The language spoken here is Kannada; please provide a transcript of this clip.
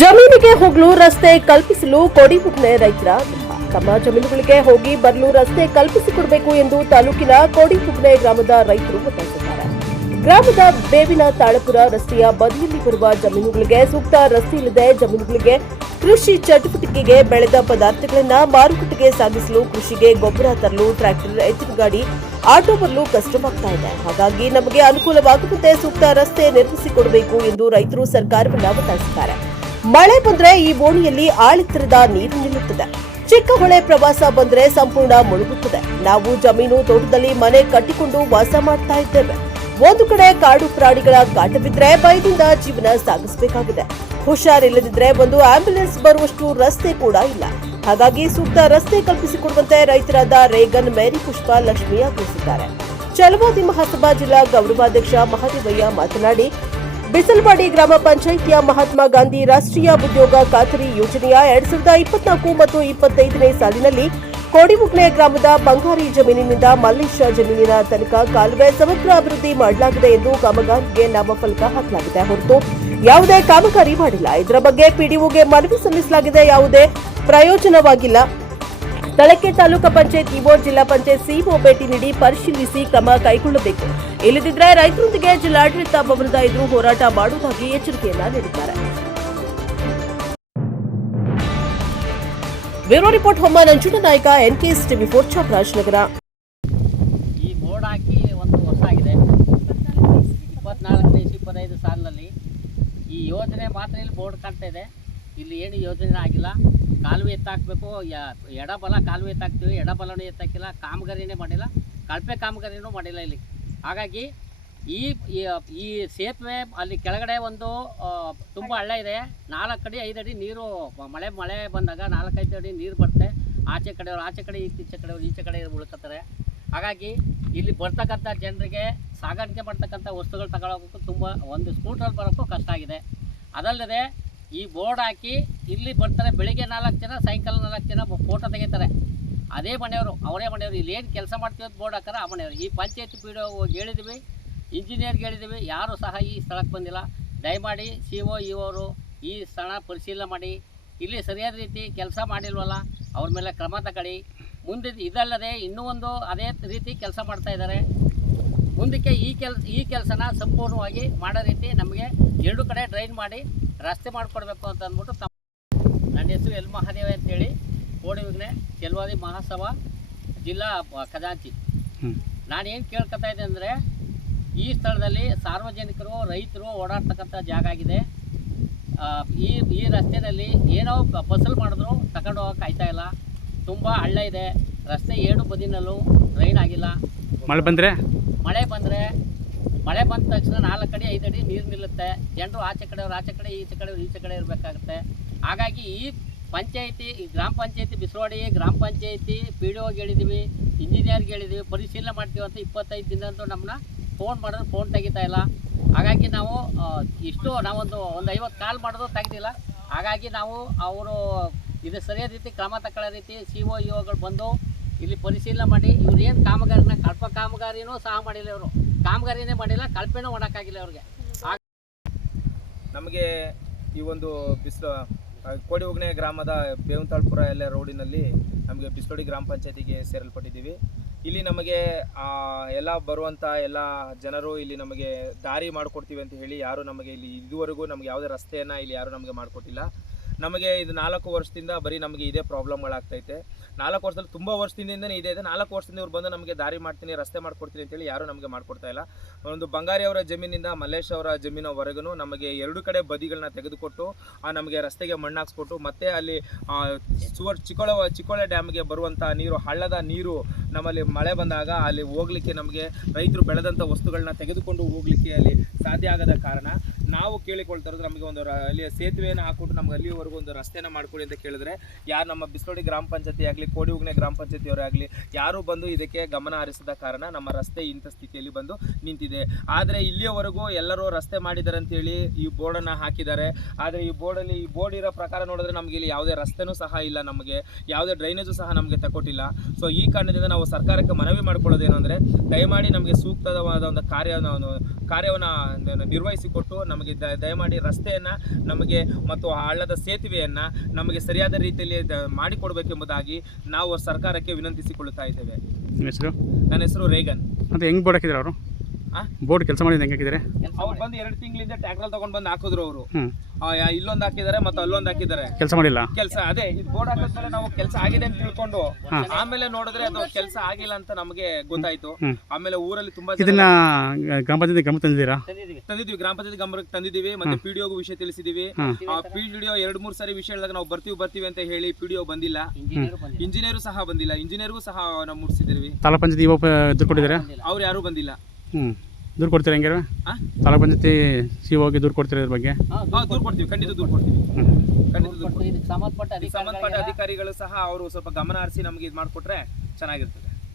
ಜಮೀನಿಗೆ ಹೋಗಲು ರಸ್ತೆ ಕಲ್ಪಿಸಲು ಕೋಡಿಬುಗ್ನೆ ರೈತರ ತಮ್ಮ ಜಮೀನುಗಳಿಗೆ ಹೋಗಿ ಬರಲು ರಸ್ತೆ ಕಲ್ಪಿಸಿಕೊಡಬೇಕು ಎಂದು ತಾಲೂಕಿನ ಕೋಡಿಬುಗ್ನೆ ಗ್ರಾಮದ ರೈತರು ಒತ್ತಾಯಿಸಿದ್ದಾರೆ. ಗ್ರಾಮದ ಬೇವಿನ ತಾಳಪುರ ರಸ್ತೆಯ ಬದಿಯಲ್ಲಿ ಬರುವ ಜಮೀನುಗಳಿಗೆ ಸೂಕ್ತ ರಸ್ತೆ ಇಲ್ಲದೆ ಜಮೀನುಗಳಿಗೆ ಕೃಷಿ ಚಟುವಟಿಕೆಗೆ ಬೆಳೆದ ಪದಾರ್ಥಗಳನ್ನು ಮಾರುಕಟ್ಟೆಗೆ ಸಾಗಿಸಲು ಕೃಷಿಗೆ ಗೊಬ್ಬರ ತರಲು ಟ್ರ್ಯಾಕ್ಟರ್, ಎತ್ತಿನ ಗಾಡಿ, ಆಟೋ ಬರಲು ಕಷ್ಟವಾಗ್ತಾ ಇದೆ. ಹಾಗಾಗಿ ನಮಗೆ ಅನುಕೂಲವಾಗುವಂತೆ ಸೂಕ್ತ ರಸ್ತೆ ನಿರ್ಮಿಸಿಕೊಡಬೇಕು ಎಂದು ರೈತರು ಸರ್ಕಾರವನ್ನು ಒತ್ತಾಯಿಸಿದ್ದಾರೆ. ಮಳೆ ಬಂದ್ರೆ ಈ ಓಣಿಯಲ್ಲಿ ಆಳೆತ್ತರದ ನೀರು ನಿಲ್ಲುತ್ತದೆ. ಚಿಕ್ಕ ಹೊಳೆ ಪ್ರವಾಸ ಬಂದ್ರೆ ಸಂಪೂರ್ಣ ಮುಳುಗುತ್ತದೆ. ನಾವು ಜಮೀನು ತೋಟದಲ್ಲಿ ಮನೆ ಕಟ್ಟಿಕೊಂಡು ವಾಸ ಮಾಡ್ತಾ ಇದ್ದೇವೆ. ಒಂದು ಕಡೆ ಕಾಡು ಪ್ರಾಣಿಗಳ ಕಾಟವಿದ್ರೆ ಭಯದಿಂದ ಜೀವನ ಸಾಗಿಸಬೇಕಾಗಿದೆ. ಹುಷಾರಿಲ್ಲದಿದ್ರೆ ಒಂದು ಆಂಬ್ಯುಲೆನ್ಸ್ ಬರುವಷ್ಟು ರಸ್ತೆ ಕೂಡ ಇಲ್ಲ. ಹಾಗಾಗಿ ಸೂಕ್ತ ರಸ್ತೆ ಕಲ್ಪಿಸಿಕೊಡುವಂತೆ ರೈತರಾದ ರೇಗನ್, ಮೇರಿ ಪುಷ್ಪ, ಲಕ್ಷ್ಮಿ ಆಗ್ರಹಿಸಿದ್ದಾರೆ. ಚಲವಾದಿ ಮಹಾಸಭಾ ಜಿಲ್ಲಾ ಗೌರವಾಧ್ಯಕ್ಷ ಮಹದೇವಯ್ಯ ಮಾತನಾಡಿ, ಬಿಸಲವಾಡಿ ಗ್ರಾಮ ಪಂಚಾಯಿತಿಯ ಮಹಾತ್ಮ ಗಾಂಧಿ ರಾಷ್ಟ್ರೀಯ ಉದ್ಯೋಗ ಖಾತರಿ ಯೋಜನೆಯ 2024 ಮತ್ತು 25ನೇ ಸಾಲಿನಲ್ಲಿ ಕೋಡಿಬುಗ್ನೆ ಗ್ರಾಮದ ಬಂಗಾರಿ ಜಮೀನಿನಿಂದ ಮಲ್ಲೇಶ ಜಮೀನಿನ ತನಕ ಕಾಲುವೆ ಸಮಗ್ರ ಅಭಿವೃದ್ಧಿ ಮಾಡಲಾಗಿದೆ ಎಂದು ಕಾಮಗಾರಿಗೆ ನಾಮಫಲಕ ಹಾಕಲಾಗಿದೆ ಹೊರತು ಯಾವುದೇ ಕಾಮಗಾರಿ ಮಾಡಿಲ್ಲ. ಇದರ ಬಗ್ಗೆ ಪಿಡಿಒಗೆ ಮನವಿ ಸಲ್ಲಿಸಲಾಗಿದೆ. ಯಾವುದೇ ಪ್ರಯೋಜನವಾಗಿಲ್ಲ. ಸ್ಥಳಕ್ಕೆ ತಾಲೂಕು ಪಂಚಾಯತ್ ಇಒ, ಜಿಲ್ಲಾ ಪಂಚಾಯತ್ ಸಿಇಒ ಭೇಟಿ ನೀಡಿ ಪರಿಶೀಲಿಸಿ ಕ್ರಮ ಕೈಗೊಳ್ಳಬೇಕು. ಇಲ್ಲದಿದ್ದರೆ ರೈತರೊಂದಿಗೆ ಜಿಲ್ಲಾಡಳಿತ ಭವನದ ಎದುರು ಹೋರಾಟ ಮಾಡುವುದಾಗಿ ಎಚ್ಚರಿಕೆಯನ್ನ ನೀಡಿದ್ದಾರೆ. ಬ್ಯೂರೋ ರಿಪೋರ್ಟ್ ಹೊಮ್ಮ ನಂಜುಂಡ ನಾಯಕ, NKS TV4 ಚಾಮರಾಜನಗರ. ಈ ಬೋರ್ಡ್ ಹಾಕಿ ಒಂದು ವರ್ಷ ಆಗಿದೆ. 24-25 ಸಾಲಿನಲ್ಲಿ ಈ ಯೋಜನೆ ಮಾತ್ರ ಇಲ್ಲಿ ಬೋರ್ಡ್ ಕಾಣ್ತಾ ಇದೆ. ಇಲ್ಲಿ ಏನು ಯೋಜನೆ ಆಗಿಲ್ಲ. ಕಾಲುವೆ ಎತ್ತಾಕಬೇಕು, ಎಡಬಲ ಕಾಲುವೆ ಎತ್ತಾಕ್ತೀವಿ, ಎಡಬಲನೂ ಎತ್ತಾಕಿಲ್ಲ, ಕಾಮಗಾರಿನೇ ಮಾಡಿಲ್ಲ, ಕಳಪೆ ಕಾಮಗಾರಿನೂ ಮಾಡಿಲ್ಲ ಇಲ್ಲಿ. ಹಾಗಾಗಿ ಈ ಸೇತುವೆ ಅಲ್ಲಿ ಕೆಳಗಡೆ ಒಂದು ತುಂಬ ಹಳ್ಳ ಇದೆ. 4 ಅಡಿ 5 ಅಡಿ ನೀರು ಮಳೆ ಬಂದಾಗ 4-5 ಅಡಿ ನೀರು ಬರುತ್ತೆ. ಆಚೆ ಕಡೆಯವರು ಆಚೆ ಕಡೆ, ಈಚೆ ಕಡೆಯವರು ಈಚೆ ಕಡೆ ಉಳ್ಕೊತಾರೆ. ಹಾಗಾಗಿ ಇಲ್ಲಿ ಬರ್ತಕ್ಕಂಥ ಜನರಿಗೆ ಸಾಗಾಣಿಕೆ ಮಾಡ್ತಕ್ಕಂಥ ವಸ್ತುಗಳು ತಗೊಳ್ಳೋಕ್ಕೂ ತುಂಬ ಒಂದು ಸ್ಕೂಟರ್ ಬರೋಕ್ಕೂ ಕಷ್ಟ ಆಗಿದೆ. ಅದಲ್ಲದೆ ಈ ಬೋರ್ಡ್ ಹಾಕಿ ಇಲ್ಲಿ ಬರ್ತಾರೆ. ಬೆಳಿಗ್ಗೆ 4 ಜನ, ಸಾಯಂಕಾಲ 4 ಜನ ಫೋಟೋ ತೆಗಿತಾರೆ. ಅದೇ ಮನೆಯವರು, ಅವರೇ ಮನೆಯವರು. ಇಲ್ಲಿ ಏನು ಕೆಲಸ ಮಾಡ್ತೀವಿ ಅಂತ ಬೋರ್ಡ್ ಹಾಕಾರ ಆ ಮನೆಯವರು. ಈ ಪಂಚಾಯತ್ PDO ಹೇಳಿದ್ವಿ, ಇಂಜಿನಿಯರ್ಗೆ ಹೇಳಿದ್ವಿ, ಯಾರೂ ಸಹ ಈ ಸ್ಥಳಕ್ಕೆ ಬಂದಿಲ್ಲ. ದಯಮಾಡಿ CO, EO ಅವರು ಈ ಸ್ಥಳ ಪರಿಶೀಲನೆ ಮಾಡಿ, ಇಲ್ಲಿ ಸರಿಯಾದ ರೀತಿ ಕೆಲಸ ಮಾಡಿಲ್ವಲ್ಲ ಅವ್ರ ಮೇಲೆ ಕ್ರಮ ತಗೊಳ್ಳಿ. ಮುಂದೆ ಇದಲ್ಲದೆ ಇನ್ನೂ ಒಂದು ಅದೇ ರೀತಿ ಕೆಲಸ ಮಾಡ್ತಾ ಇದ್ದಾರೆ. ಮುಂದಕ್ಕೆ ಈ ಕೆಲಸನ ಸಂಪೂರ್ಣವಾಗಿ ಮಾಡೋ ರೀತಿ ನಮಗೆ 2 ಕಡೆ ಡ್ರೈನ್ ಮಾಡಿ ರಸ್ತೆ ಮಾಡಿಕೊಡ್ಬೇಕು ಅಂತ ಅಂದ್ಬಿಟ್ಟು ನನ್ನ ಹೆಸರು ಎಲ್ ಮಹಾದೇವ ಅಂತೇಳಿ, ಕೋಡಿಬುಗ್ನೆ ಚಲವಾದಿ ಮಹಾಸಭಾ ಜಿಲ್ಲಾ ಖಜಾಂಚಿ. ನಾನೇನು ಕೇಳ್ಕೊತಾ ಇದ್ದೆ ಅಂದರೆ, ಈ ಸ್ಥಳದಲ್ಲಿ ಸಾರ್ವಜನಿಕರು, ರೈತರು ಓಡಾಡ್ತಕ್ಕಂಥ ಜಾಗ ಆಗಿದೆ. ಈ ರಸ್ತೆಯಲ್ಲಿ ಏನೋ ಫಸಲು ಮಾಡಿದ್ರು ತಗೊಂಡು ಹೋಗೋಕೆ ಆಯ್ತಾ ಇಲ್ಲ. ತುಂಬ ಹಳ್ಳ ಇದೆ. ರಸ್ತೆ 2 ಬದಿನಲ್ಲೂ ಡ್ರೈನ್ ಆಗಿಲ್ಲ. ಮಳೆ ಬಂದ ತಕ್ಷಣ 4 ಅಡಿ 5 ಅಡಿ ನೀರು ನಿಲ್ಲುತ್ತೆ. ಜನರು ಆಚೆ ಕಡೆಯವರು ಆಚೆ ಕಡೆ, ಈಚೆ ಕಡೆ ಇರಬೇಕಾಗುತ್ತೆ. ಹಾಗಾಗಿ ಈ ಪಂಚಾಯಿತಿ, ಗ್ರಾಮ ಪಂಚಾಯಿತಿ ಬಿಸಲವಾಡಿ ಗ್ರಾಮ ಪಂಚಾಯಿತಿ PDOಗೆ ಹೇಳಿದ್ದೀವಿ, ಇಂಜಿನಿಯರ್ಗೆ ಹೇಳಿದ್ದೀವಿ, ಪರಿಶೀಲನೆ ಮಾಡ್ತೀವಿ ಅಂತ 25 ದಿನ ಅಂತೂ ನಮ್ಮನ್ನ ಫೋನ್ ಮಾಡಿದ್ರೆ ಫೋನ್ ತೆಗಿತಾ ಇಲ್ಲ. ಹಾಗಾಗಿ ನಾವು ನಾವೊಂದು 50 ಕಾಲ್ ಮಾಡಿದ್ರು ತೆಗೆದಿಲ್ಲ. ಹಾಗಾಗಿ ನಾವು ಅವರು ಇದು ಸರಿಯಾದ ರೀತಿ ಕ್ರಮ ತಗೊಳ್ಳೋ ರೀತಿ CO, EOಗಳು ಬಂದು ಇಲ್ಲಿ ಪರಿಶೀಲನೆ ಮಾಡಿ, ಇವ್ರು ಏನು ಕಾಮಗಾರಿನ ಕಳಪ ಕಾಮಗಾರಿನೂ ಸಹ ಮಾಡಿಲ್ಲ. ಇವರು ಕಾಮಗಾರಿನೇ ಮಾಡಿಲ್ಲ, ಕಳಪೆನೂ ಮಾಡೋಕ್ಕಾಗಿಲ್ಲ ಅವ್ರಿಗೆ. ನಮಗೆ ಈ ಒಂದು ಕೋಡಿಬುಗ್ನೆ ಗ್ರಾಮದ ಬೇವಿನತಾಳಪುರ ಎಲ್ಲ ರೋಡಿನಲ್ಲಿ ನಮಗೆ ಬಿಸಲವಾಡಿ ಗ್ರಾಮ ಪಂಚಾಯತಿಗೆ ಸೇರಲ್ಪಟ್ಟಿದ್ದೀವಿ. ಇಲ್ಲಿ ನಮಗೆ ಎಲ್ಲ ಬರುವಂಥ ಎಲ್ಲ ಜನರು ಇಲ್ಲಿ ನಮಗೆ ದಾರಿ ಮಾಡಿಕೊಡ್ತೀವಿ ಅಂತ ಹೇಳಿ ಯಾರು ನಮಗೆ ಇಲ್ಲಿ ಇದುವರೆಗೂ ನಮಗೆ ಯಾವುದೇ ರಸ್ತೆಯನ್ನು ಇಲ್ಲಿ ಯಾರೂ ನಮಗೆ ಮಾಡಿಕೊಟ್ಟಿಲ್ಲ. ನಮಗೆ ಇದು 4 ವರ್ಷದಿಂದ ಬರೀ ನಮಗೆ ಇದೇ ಪ್ರಾಬ್ಲಮ್ಗಳಾಗ್ತೈತೆ. 4 ವರ್ಷದಲ್ಲಿ ತುಂಬ ವರ್ಷದಿಂದನೇ ಇದೆ. 4 ವರ್ಷದಿಂದ ಇವ್ರು ಬಂದು ನಮಗೆ ದಾರಿ ಮಾಡ್ತೀನಿ, ರಸ್ತೆ ಮಾಡ್ಕೊಡ್ತೀನಿ ಅಂತೇಳಿ ಯಾರೂ ನಮಗೆ ಮಾಡಿಕೊಡ್ತಾ ಇಲ್ಲ. ಒಂದು ಬಂಗಾರಿ ಅವರ ಜಮೀನಿಂದ ಮಲ್ಲೇಶ್ ಅವರ ಜಮೀನವರೆಗೂ ನಮಗೆ 2 ಕಡೆ ಬದಿಗಳನ್ನ ತೆಗೆದುಕೊಟ್ಟು ನಮಗೆ ರಸ್ತೆಗೆ ಮಣ್ಣು ಹಾಕ್ಸ್ಕೊಟ್ಟು, ಮತ್ತು ಅಲ್ಲಿ ಚಿಕ್ಕೋಳೆ ಡ್ಯಾಮ್ಗೆ ಬರುವಂಥ ನೀರು, ಹಳ್ಳದ ನೀರು ನಮ್ಮಲ್ಲಿ ಮಳೆ ಬಂದಾಗ ಅಲ್ಲಿ ಹೋಗ್ಲಿಕ್ಕೆ ನಮಗೆ ರೈತರು ಬೆಳೆದಂಥ ವಸ್ತುಗಳನ್ನ ತೆಗೆದುಕೊಂಡು ಹೋಗ್ಲಿಕ್ಕೆ ಅಲ್ಲಿ ಸಾಧ್ಯ ಆಗದ ಕಾರಣ ನಾವು ಕೇಳಿಕೊಳ್ತಾ ಇರೋದು, ನಮಗೆ ಒಂದು ಅಲ್ಲಿ ಸೇತುವೆಯನ್ನು ಹಾಕ್ಬಿಟ್ಟು ನಮ್ಗೆ ಅಲ್ಲಿವರೆಗೂ ಒಂದು ರಸ್ತೆನ ಮಾಡ್ಕೊಡಿ ಅಂತ ಕೇಳಿದ್ರೆ ಯಾರು ನಮ್ಮ ಬಿಸಲವಾಡಿ ಗ್ರಾಮ ಪಂಚಾಯತಿ ಆಗಲಿ, ಕೋಡಿಬುಗ್ನೆ ಗ್ರಾಮ ಪಂಚಾಯತಿಯವರೇ ಆಗಲಿ ಯಾರೂ ಬಂದು ಇದಕ್ಕೆ ಗಮನ ಹರಿಸದ ಕಾರಣ ನಮ್ಮ ರಸ್ತೆ ಇಂಥ ಸ್ಥಿತಿಯಲ್ಲಿ ಬಂದು ನಿಂತಿದೆ. ಆದರೆ ಇಲ್ಲಿಯವರೆಗೂ ಎಲ್ಲರೂ ರಸ್ತೆ ಮಾಡಿದ್ದಾರೆ ಅಂತೇಳಿ ಈ ಬೋರ್ಡನ್ನು ಹಾಕಿದ್ದಾರೆ. ಆದರೆ ಈ ಬೋರ್ಡ್ ಇರೋ ಪ್ರಕಾರ ನೋಡಿದ್ರೆ ನಮಗೆ ಇಲ್ಲಿ ಯಾವುದೇ ರಸ್ತೆನೂ ಸಹ ಇಲ್ಲ, ನಮಗೆ ಯಾವುದೇ ಡ್ರೈನೇಜು ಸಹ ನಮಗೆ ತಗೊಟ್ಟಿಲ್ಲ. ಸೊ ಈ ಕಾರಣದಿಂದ ನಾವು ನಾವು ಸರ್ಕಾರಕ್ಕೆ ಮನವಿ ಮಾಡ್ಕೊಳ್ಳೋದೇನು ಅಂದರೆ ದಯಮಾಡಿ ನಮಗೆ ಸೂಕ್ತವಾದ ಒಂದು ಕಾರ್ಯವನ್ನು ನಿರ್ವಹಿಸಿಕೊಟ್ಟು ನಮಗೆ ದಯಮಾಡಿ ರಸ್ತೆಯನ್ನು ನಮಗೆ ಮತ್ತು ಹಳ್ಳದ ಸೇತುವೆಯನ್ನು ನಮಗೆ ಸರಿಯಾದ ರೀತಿಯಲ್ಲಿ ಮಾಡಿಕೊಡಬೇಕೆಂಬುದಾಗಿ ನಾವು ಸರ್ಕಾರಕ್ಕೆ ವಿನಂತಿಸಿಕೊಳ್ಳುತ್ತಾ ಇದ್ದೇವೆ. ನಿಮ್ಮ ಹೆಸರು? ನನ್ನ ಹೆಸರು ರೇಗನ್. ಮತ್ತು ಹೆಂಗೆ ಬೋರ್ಡ್ ಹಾಕಿದ್ದಾರೆ ಅವರು? ಬೋರ್ಡ್ ಕೆಲಸ ಮಾಡಿದ್ದು ಹೆಂಗೆ ಹಾಕಿದ್ದಾರೆ? ಅವ್ರು ಬಂದು 2 ತಿಂಗಳಿಂದ ಟ್ರ್ಯಾಕ್ಟರ್ ತಗೊಂಡು ಬಂದು ಹಾಕಿದ್ರು ಅವರು. ಹ್ಞೂ, ಇಲ್ಲೊಂದು ಹಾಕಿದ್ದಾರೆ ಮತ್ತು ಅಲ್ಲೊಂದು ಹಾಕಿದ್ದಾರೆ. ಕೆಲಸ ಮಾಡಿಲ್ಲ ಕೆಲಸ ಅದೇ ಇದು ಬೋರ್ಡ್ ಹಾಕಿದ್ಮೇಲೆ ನಾವು ಕೆಲಸ ಆಗಿದೆ ಅಂತ ತಿಳ್ಕೊಂಡು ಆಮೇಲೆ ನೋಡಿದ್ರೆ ಅದು ಕೆಲಸ ಆಗಿಲ್ಲ ಅಂತ ನಮಗೆ ಗೊತ್ತಾಯ್ತು. ಆಮೇಲೆ ಊರಲ್ಲಿ ತುಂಬಾ ಇದನ್ನ ಗ್ರಾಮ ಪಂಚಾಯತಿ ಗಮನ ತಂದಿದ್ದೀರಾ? ತಂದಿದ್ವಿ, ಗ್ರಾಮ ಪಂಚಾಯತಿ ಗಮನಕ್ಕೆ ತಂದಿದ್ದೀವಿ. ಮತ್ತೆ ಪಿಡಿಒಗೂ ವಿಷಯ ತಿಳಿಸಿದೀವಿ. ಪಿಡಿಒ 2-3 ಸಾರಿ ವಿಷಯ ಹೇಳಿದಾಗ ನಾವು ಬರ್ತೀವಿ ಅಂತ ಹೇಳಿ ಪಿಡಿಒ ಬಂದಿಲ್ಲ, ಇಂಜಿನಿಯರು ಸಹ ಬಂದಿಲ್ಲ. ಇಂಜಿನಿಯರ್ಗೂ ಸಹ ನಾವು ಮುಟ್ಟಿಸಿದ್ವಿ. ತಾಲೂಕ್ ಪಂಚಾಯತಿ ದೂರು ಕೊಟ್ಟಿದ್ದಾರೆ? ಅವ್ರು ಯಾರು ಬಂದಿಲ್ಲ. ದೂರು ಕೊಡ್ತೀರಾ ಹೆಂಗೆ? ತಾಲೂಕ್ ಪಂಚಾಯತಿ ಸಿಒಗೆ ದೂರು ಕೊಡ್ತೀರಾ ಇದ್ರ ಬಗ್ಗೆ? ದೂರು ಕೊಡ್ತೀವಿ, ಖಂಡಿತ ದೂರು ಕೊಡ್ತೀವಿ. ಸಂಬಂಧಪಟ್ಟ ಸಂಬಂಧಪಟ್ಟ ಅಧಿಕಾರಿಗಳು ಸಹ ಅವರು ಸ್ವಲ್ಪ ಗಮನ ಹರಿಸಿ ನಮಗೆ ಇದು ಮಾಡಿಕೊಟ್ರೆ ಚೆನ್ನಾಗಿರ್ತದೆ.